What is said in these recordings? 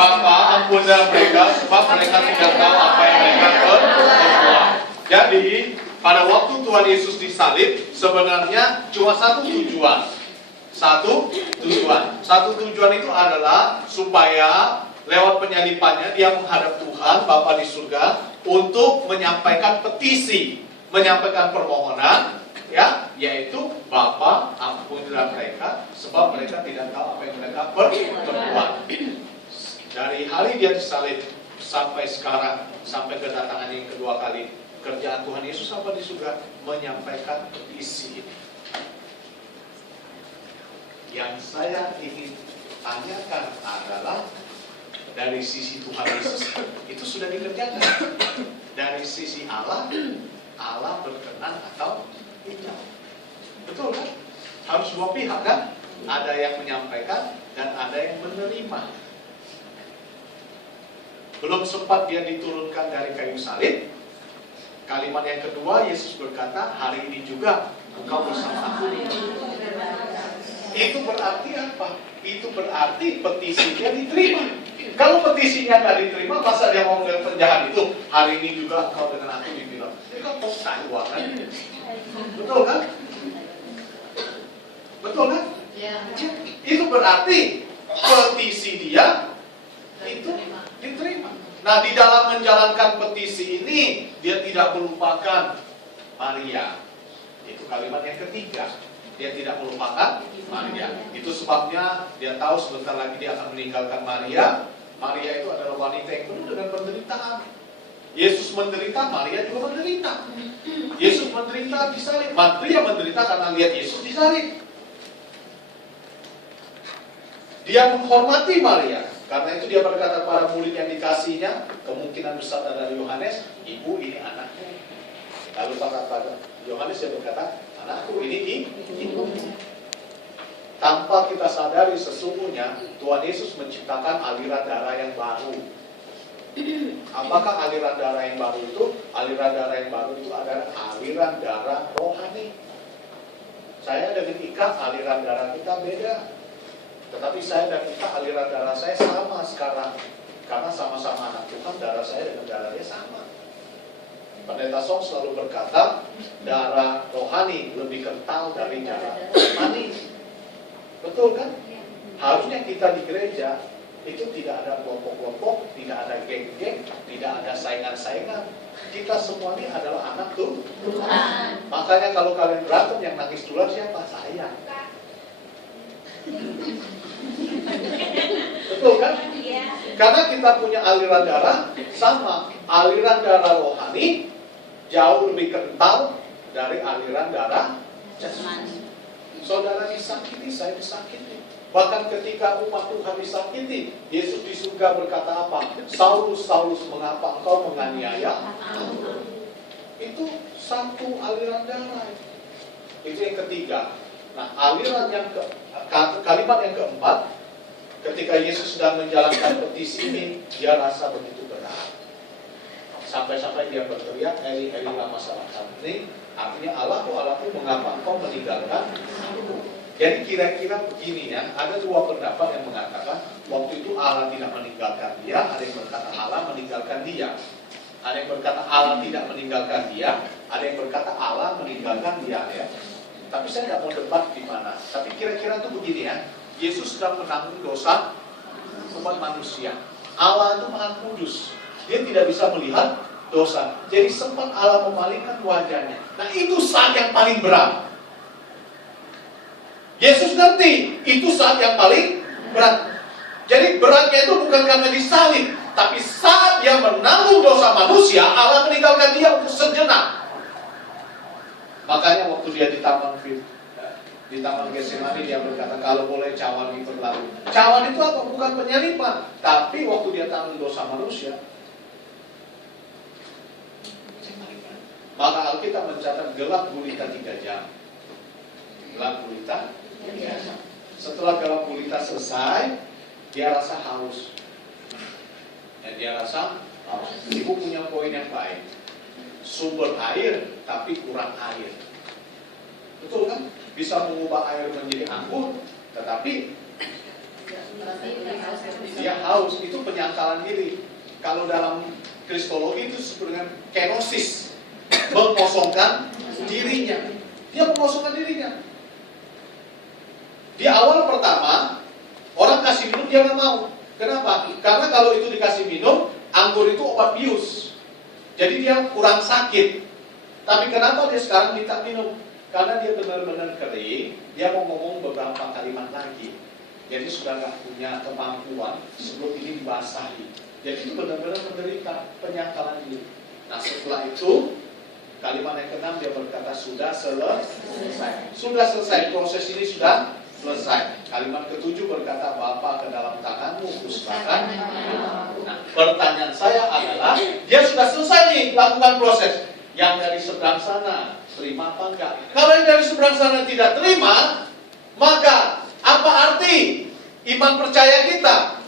Bapa, ampunilah mereka sebab mereka tidak tahu apa yang mereka perbuat. Jadi pada waktu Tuhan Yesus disalib sebenarnya cuma satu tujuan. Satu tujuan itu adalah supaya lewat penyalipannya dia menghadap Tuhan Bapa di surga untuk menyampaikan petisi, menyampaikan permohonan, ya, yaitu Bapa, ampunilah mereka sebab mereka tidak tahu apa yang mereka perbuat. Dari hari dia disalib sampai sekarang, sampai kedatangan yang kedua kali, kerjaan Tuhan Yesus apa di surga? Menyampaikan petisi ini. Yang saya ingin tanyakan adalah dari sisi Tuhan Yesus itu sudah dikerjakan. Dari sisi Allah, Allah berkenan atau tidak. Betul kan? Harus dua pihak kan? Ada yang menyampaikan dan ada yang menerima. Belum sempat dia diturunkan dari kayu salib. Kalimat yang kedua Yesus berkata, hari ini juga engkau bersama aku. Itu berarti apa? Itu berarti petisinya diterima. Kalau petisinya nggak diterima, masa dia mau dengan penjahat itu, hari ini juga engkau dengan aku dibilang. Ini kan peristiwa kan? Betul kan? Betul kan? Ya. Itu berarti petisi dia itu diterima. Nah, di dalam menjalankan petisi ini dia tidak melupakan Maria. Itu kalimat yang ketiga. Dia tidak melupakan Maria. Itu sebabnya dia tahu sebentar lagi dia akan meninggalkan Maria. Maria itu adalah wanita yang penuh dengan penderitaan. Yesus menderita, Maria juga menderita. Yesus menderita disalib, Maria menderita karena lihat Yesus disalib. Dia menghormati Maria. Karena itu dia berkata kepada murid yang dikasihnya, kemungkinan besar dari Yohanes, ibu ini anakku. Lalu pada Yohanes dia berkata, anakku ini ibu. Tanpa kita sadari sesungguhnya Tuhan Yesus menciptakan aliran darah yang baru. Apakah aliran darah yang baru itu? Aliran darah yang baru itu adalah aliran darah rohani. Saya dengan Ika aliran darah kita beda. Tetapi saya dan Ika aliran darah saya sama sekarang. Karena sama-sama anak Tuhan, darah saya dengan darahnya sama. Pendeta Song selalu berkata, darah rohani lebih kental dari darah rohani. Betul kan? Harusnya kita di gereja itu tidak ada kelompok-kelompok, tidak ada geng-geng, tidak ada saingan-saingan. Kita semua ini adalah anak Tuhan. Makanya kalau kalian berantem yang nangis duluan siapa? Saya. Betul kan? Karena kita punya aliran darah sama. Aliran darah rohani jauh lebih kental dari aliran darah jasmani. Saudara disakiti, saya disakiti. Bahkan ketika umat Tuhan disakiti, Yesus di surga berkata apa? Saulus, Saulus, mengapa engkau menganiaya aku? Itu satu aliran darah. Itu yang ketiga. Nah, aliran yang kalimat yang keempat, ketika Yesus sedang menjalankan petisi ini, dia rasa begitu berat. Sampai-sampai dia berteriak, Eli, Eli, lama sabachthani. Artinya, Allahku, mengapa engkau meninggalkan aku? Jadi kira-kira begini ya, ada dua pendapat yang mengatakan waktu itu Allah tidak meninggalkan dia, ada yang berkata Allah meninggalkan dia. Ada yang berkata Allah tidak meninggalkan dia, ada yang berkata Allah meninggalkan dia ya. Tapi saya nggak mau debat di mana. Tapi kira-kira itu begini ya, Yesus sedang menanggung dosa umat manusia. Allah itu Maha Kudus, dia tidak bisa melihat dosa. Jadi sempat Allah memalingkan wajahnya. Nah itu saat yang paling berat. Yesus ngerti, itu saat yang paling berat. Jadi beratnya itu bukan karena disalib, tapi saat dia menanggung dosa manusia, Allah meninggalkan dia untuk sejenak. Makanya waktu dia di Taman Getsemani dia berkata, kalau boleh cawan itu berlalu. Cawan itu apa? Bukan penyalipan, tapi waktu dia tanggung dosa manusia. Maka Alkitab mencatat gelap gulita 3 jam. Gelap gulita 3 jam. Setelah gelap gulita selesai, dia rasa haus. Ya, dia rasa haus. Ibu punya poin yang baik. Sumber air, tapi kurang air. Betul kan? Bisa mengubah air menjadi anggur, tetapi Dia haus, itu penyangkalan diri. Kalau dalam kristologi itu disebut dengan kenosis, mengosongkan dirinya. Dia mengosongkan dirinya. Di awal pertama, orang kasih minum dia nggak mau. Kenapa? Karena kalau itu dikasih minum, anggur itu obat bius. Jadi dia kurang sakit. Tapi kenapa dia sekarang minta minum? Karena dia benar-benar kering, dia mau ngomong beberapa kalimat lagi. Jadi sudah nggak punya kemampuan sebelum ini dibasahi. Jadi itu benar-benar menderita penyangkalan diri. Nah setelah itu, kalimat yang ke-6 dia berkata sudah selesai. Sudah selesai, proses ini sudah selesai. Kalimat ke-7 berkata Bapa ke dalam tanganmu puspakan. Nah pertanyaan saya adalah, dia sudah selesai nih lakukan proses. Yang dari seberang sana terima apa enggak? Kalau yang dari seberang sana tidak terima, maka apa arti iman percaya kita?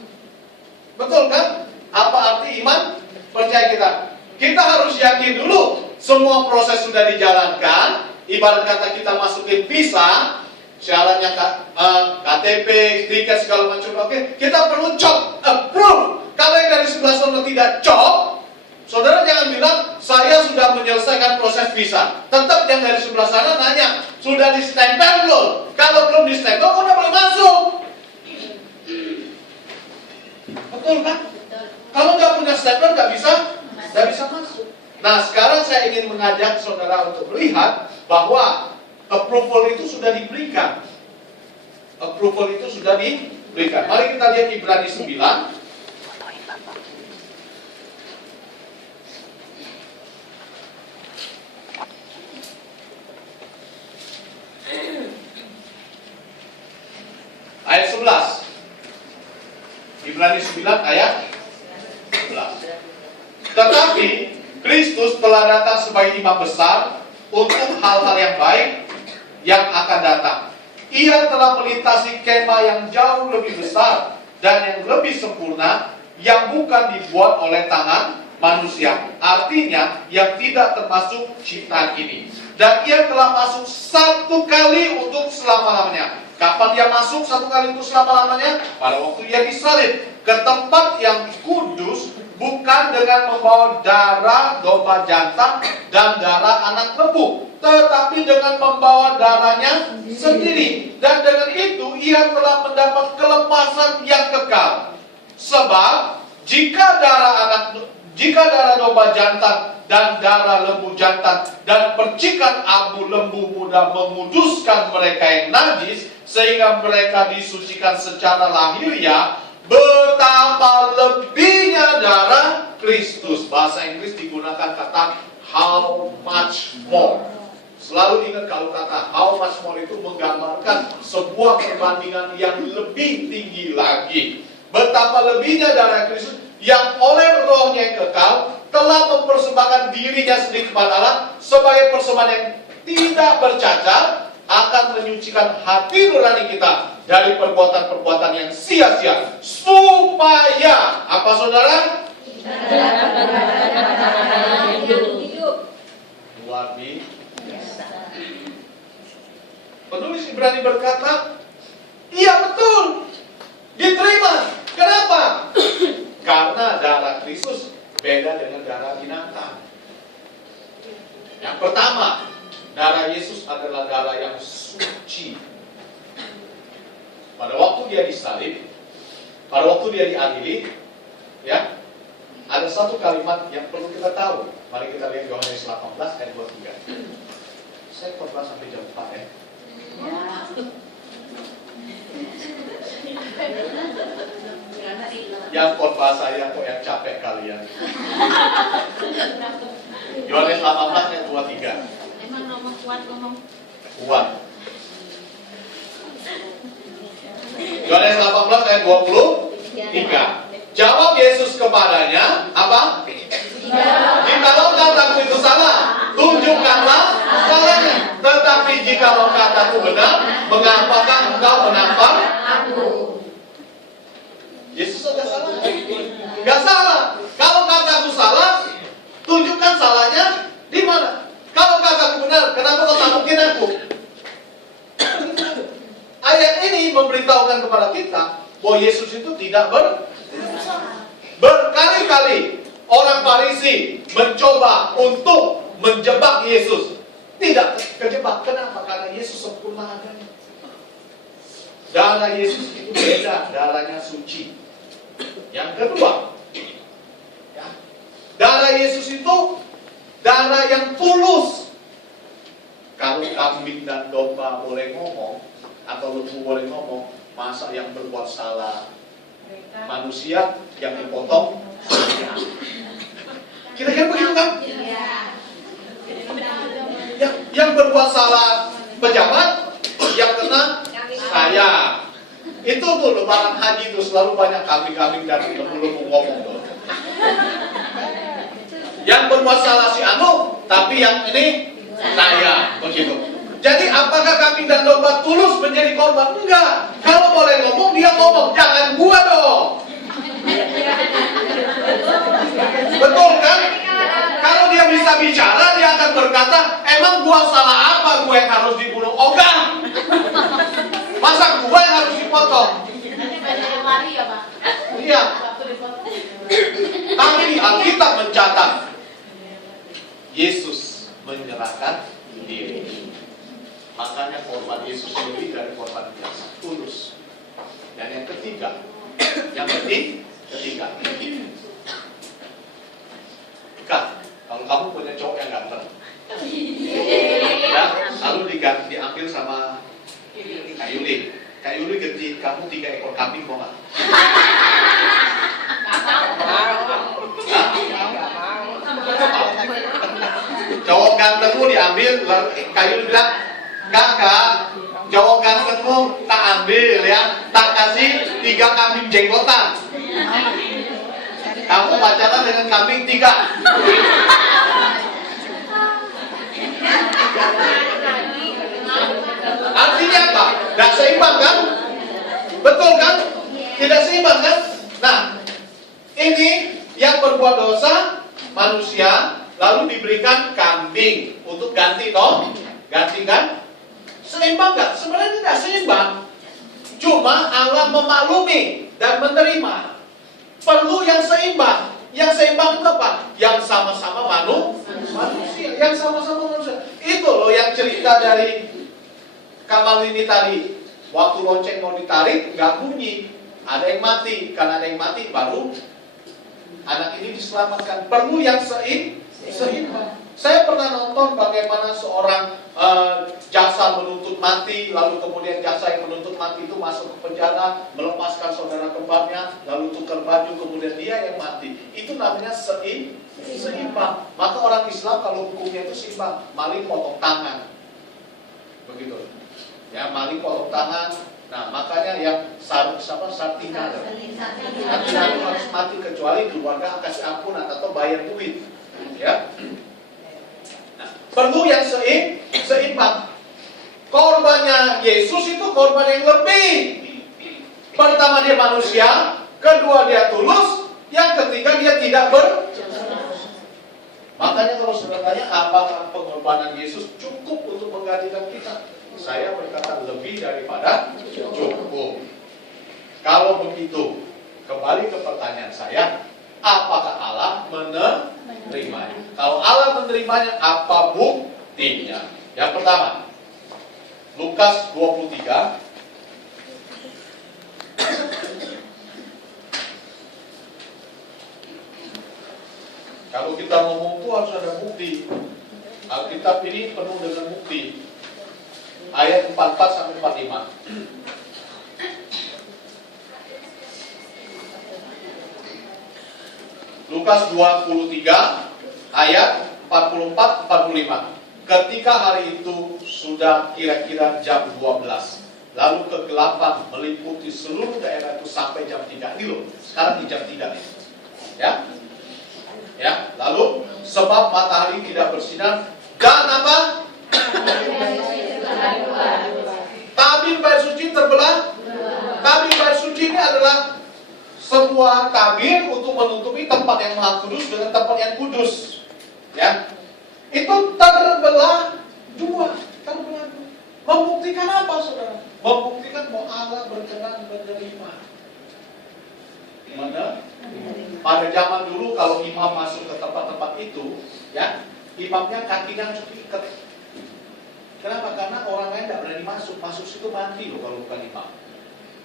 Betul kan? Apa arti iman percaya kita? Kita harus yakin dulu semua proses sudah dijalankan. Ibarat kata kita masukin visa, syaratnya KTP, tiket segala macam. Oke, kita perlu cop approve. Kalau yang dari sebelah sana tidak cop, saudara jangan bilang, saya sudah menyelesaikan proses visa. Tetap yang dari sebelah sana nanya, sudah di-stempel belum? Kalau belum di-stempel, kok udah boleh masuk? Betul kan? Kalau nggak punya stempel, nggak bisa masuk. Nah, sekarang saya ingin mengajak saudara untuk melihat bahwa approval itu sudah diberikan. Approval itu sudah diberikan. Mari kita lihat Ibrani 9. Ayat 11. Ibrani 9 ayat 11. Tetapi Kristus telah datang sebagai imam besar untuk hal-hal yang baik yang akan datang. Ia telah melintasi kemah yang jauh lebih besar dan yang lebih sempurna, yang bukan dibuat oleh tangan manusia. Artinya yang tidak termasuk ciptaan ini. Dan ia telah masuk satu kali untuk selama-lamanya. Kapan dia masuk satu kali untuk selama-lamanya? Pada waktu dia disalib ke tempat yang kudus, bukan dengan membawa darah domba jantan dan darah anak lembu, tetapi dengan membawa darahnya sendiri. Dan dengan itu ia telah mendapat kelepasan yang kekal. Sebab jika darah domba jantan dan darah lembu jantan dan percikan abu lembu muda menguduskan mereka yang najis, sehingga mereka disucikan secara lahiriah, betapa lebihnya darah Kristus. Bahasa Inggris digunakan kata how much more. Selalu ingat kalau kata how much more itu menggambarkan sebuah perbandingan yang lebih tinggi lagi. Betapa lebihnya darah Kristus yang oleh rohnya yang kekal telah mempersembahkan dirinya sendiri kepada Allah sebagai persembahan yang tidak bercacat, akan menyucikan hati nurani kita dari perbuatan-perbuatan yang sia-sia, supaya apa saudara? Luar biasa. Penulis Ibrani berkata, iya betul, diterima. Kenapa? Karena darah Kristus beda dengan darah binatang. Yang pertama, darah Yesus adalah darah yang suci. Pada waktu dia disalib, pada waktu dia diadili, ya, ada satu kalimat yang perlu kita tahu. Mari kita lihat Yohanes 18 ayat 23. Saya khotbah sampai jam 4 ya. Yang khotbah saya kok yang capek kalian. Yohanes 18 ayat 23. Emang ngomong kuat ngomong. Kuat. Yohanes 18 ayat 23. Jawab Yesus kepadanya, apa? Jikalau kataku itu salah, tunjukkanlah salahnya. Tetapi jikalau kataku benar, mengapakah engkau menampar aku? Yesus ada salah? Enggak salah. Kalau kataku salah, tunjukkan salahnya di mana? Kalau kataku benar, kenapa kau takutin aku? Ayat ini memberitahukan kepada kita bahwa Yesus itu tidak berkali-kali orang Farisi mencoba untuk menjebak Yesus. Tidak kejebak. Kenapa? Karena Yesus sempurna adanya. Darah Yesus itu beda, darahnya suci. Yang kedua, ya, darah Yesus itu darah yang tulus. Kalau kambing dan domba boleh ngomong, atau lembu boleh ngomong, masa yang berbuat salah manusia yang dipotong? Kira-kira begitu kan? Yang berbuat salah pejabat, yang kena saya. Itu tuh lebaran haji tuh selalu banyak kambing-kambing dan lembu-lembu ngomong tuh. Yang berbuat salah si Anu, tapi yang ini saya, begitu. Jadi apakah kambing dan domba tulus menjadi korban? Enggak. Kalau boleh ngomong, dia ngomong. Jangan gua dong. Betul kan? Kalau dia bisa bicara, dia akan berkata, emang gua salah apa? Gua yang harus dibunuh? Ogah. Masa gua yang harus dipotong? Lari ya Pak? Iya. Tapi Alkitab mencatat Yesus menyerahkan diri. Makanya korban Yesus lebih dari korban biasa, tulus. Dan yang ketiga, Kak, kalau kamu punya cowok yang ganteng, ya, lalu diambil sama Kak Yuli. Kak Yuli ganti kamu 3 ekor kambing, mau nggak? Cowok gantengmu diambil, lalu Kak Yuli bilang, Kakak, cowok gantengmu tak ambil ya, tak kasih 3 kambing jenggotan. Kamu pacaran dengan kambing 3. Artinya apa? Tidak seimbang kan? Betul kan? Tidak seimbang kan? Nah, ini yang berbuat dosa manusia lalu diberikan kambing untuk ganti toh? Ganti kan? Seimbang nggak? Sebenarnya tidak seimbang. Cuma Allah memaklumi dan menerima. Perlu yang seimbang. Yang seimbang itu apa? Yang sama-sama manusia. Yang sama-sama manusia. Itu loh yang cerita dari Kamal ini tadi. Waktu lonceng mau ditarik, nggak bunyi. Ada yang mati. Karena ada yang mati, baru anak ini diselamatkan. Perlu yang seimbang. Saya pernah nonton bagaimana seorang jaksa menuntut mati, lalu kemudian jaksa yang menuntut mati itu masuk ke penjara, melepaskan saudara kembarnya, lalu tukar baju, kemudian dia yang mati. Itu namanya seimbang. Maka orang Islam kalau hukumnya itu seimbang, maling potong tangan, begitu. Ya, maling potong tangan. Nah, makanya yang sartina harus mati kecuali keluarga kasih ampunan atau bayar duit. Ya. Perlu yang seimbang. Korbannya Yesus itu korban yang lebih. Pertama dia manusia, kedua dia tulus, yang ketiga dia tidak Makanya kalau sebenarnya apakah pengorbanan Yesus cukup untuk menggantikan kita? Saya berkata lebih daripada cukup. Kalau begitu, kembali ke pertanyaan saya, apakah Allah menerimanya? Kalau Allah menerimanya, apa buktinya? Yang pertama, Lukas 23. Kalau kita ngomong itu harus ada bukti. Alkitab ini penuh dengan bukti. Ayat 44 sampai 45. Lukas 23 ayat 44-45. Ketika hari itu sudah kira-kira jam 12, lalu kegelapan meliputi seluruh daerah itu sampai jam 3. Ini loh, sekarang di jam 3 nih. Ya, lalu sebab matahari tidak bersinar dan apa? Tabir bait suci terbelah. Tabir bait suci ini adalah sebuah tabir untuk menutupi tempat yang maha kudus dengan tempat yang kudus. Ya, itu terbelah dua. Membuktikan apa, saudara? Membuktikan bahwa Allah berkenan menerima. Pada zaman dulu kalau imam masuk ke tempat-tempat itu, ya, imamnya kakinya harus diikat. Kenapa? Karena orang lain tidak berani masuk. Masuk situ mati loh kalau bukan imam.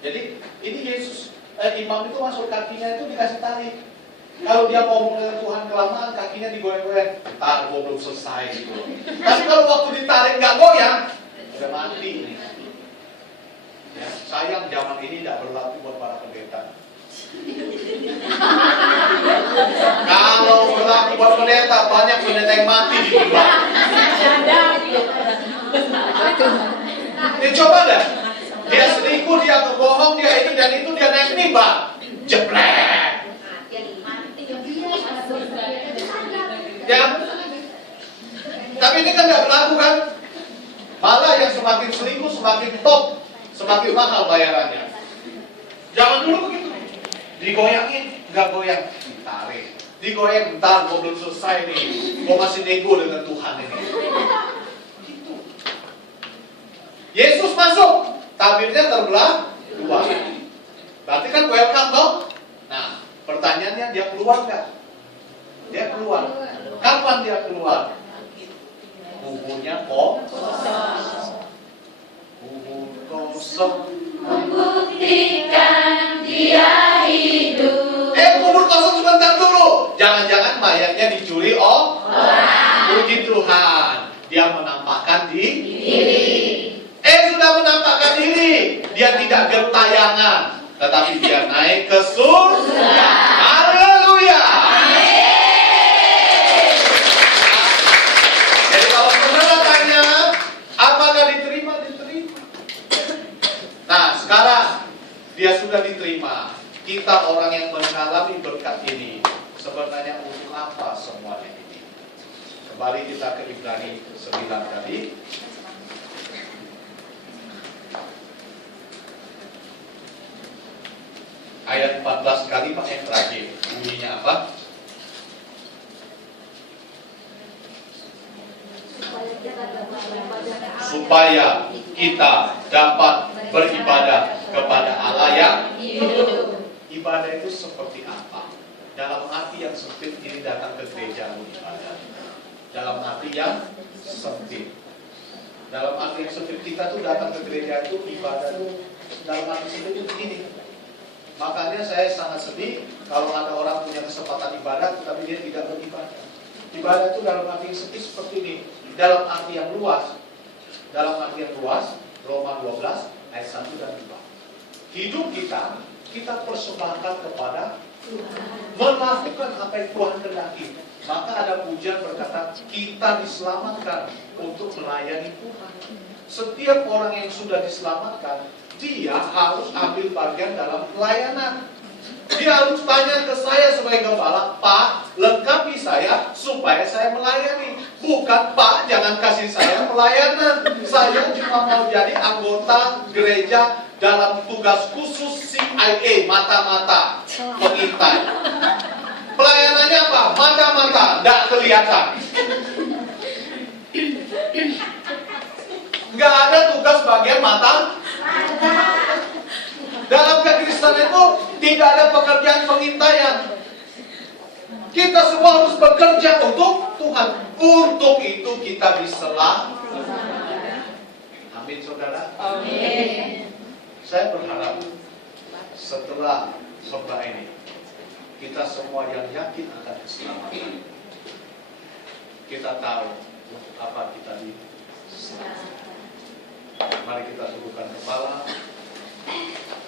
Jadi ini imam itu masuk kakinya itu dikasih tali. Kalau dia ngomong dengan Tuhan kelamaan, kakinya digoyang-goyang. Ntar gue belum selesai gitu. Tapi kalau waktu ditarik nggak goyang, udah mati. Ya, sayang zaman ini tidak berlaku buat para pendeta. Kalau berlaku buat pendeta, banyak pendeta yang mati di kubah. Dia coba dah. Dia selingkuh, dia kebohong, dia ini dan itu, dia naik mimbar. Jeblek. Ya. Tapi ini kan nggak berlaku kan? Malah yang semakin selingkuh semakin top, semakin mahal bayarannya. Jangan dulu begitu. Digoyangin, nggak goyang, ditarik. Digoyang, bentar, gue belum selesai nih. Gue masih nego dengan Tuhan ini. Gitu. Yesus masuk, tabirnya terbelah dua. Berarti kan welcome toh? Nah, pertanyaannya dia keluar nggak? Dia keluar. Kapan dia keluar? Kuburnya kosong. Kubur kosong membuktikan dia hidup. Kubur kosong sebentar dulu. Jangan-jangan mayatnya dicuri orang. Puji Tuhan, dia menampakkan diri. Sudah menampakkan diri. Dia tidak gentayangan, tetapi dia naik ke surga. Haleluya. Jadi kalau saudara tanya, apakah diterima? Diterima. Nah, sekarang dia sudah diterima. Kita orang yang mengalami berkat ini, sebenarnya untuk apa semuanya ini? Kembali kita ke Ibrani 9 tadi. Ayat 14 kalimat yang terakhir. Bunyinya apa? Supaya kita dapat beribadah kepada Allah yang hidup. Ibadah itu seperti apa? Dalam arti yang sempit ini datang ke gereja ibadah. Dalam arti yang sempit. Dalam arti yang sempit kita tuh datang ke gereja itu ibadah itu dalam arti sempit itu begini. Makanya saya sangat sedih kalau ada orang punya kesempatan ibadah tetapi dia tidak beribadah. Ibadah itu dalam arti yang sempit seperti ini. Dalam arti yang luas. Dalam arti yang luas, Roma 12 ayat 1 dan 2. Hidup kita persembahkan kepada Tuhan, melakukan apa yang Tuhan kehendaki. Maka ada pujian berkata, kita diselamatkan untuk melayani Tuhan. Setiap orang yang sudah diselamatkan, dia harus ambil bagian dalam pelayanan. Dia harus tanya ke saya sebagai gembala, Pak, lengkapi saya supaya saya melayani. Bukan, Pak, jangan kasih saya pelayanan. Saya cuma mau jadi anggota gereja dalam tugas khusus CIA, mata-mata pengintai. Pelayanannya apa? Mata-mata, tidak kelihatan. Nggak ada tugas bagian mata. Dalam kekristenan itu tidak ada pekerjaan pengintaian. Kita semua harus bekerja untuk Tuhan. Untuk itu kita diselamatkan. Amin, saudara. Amin. Saya berharap setelah khotbah ini kita semua yang yakin akan keselamatan, kita tahu untuk apa kita diselamatkan. Mari kita tundukkan kepala.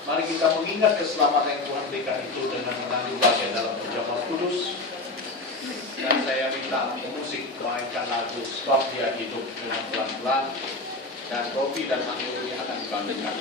Mari kita mengingat keselamatan yang Tuhan berikan itu dengan mengambil bagian dalam perjamuan kudus. Dan saya minta pemusik memainkan lagu Sebab Dia Hidup dengan pelan-pelan. Dan kopi dan anggur ini akan dibangunkan.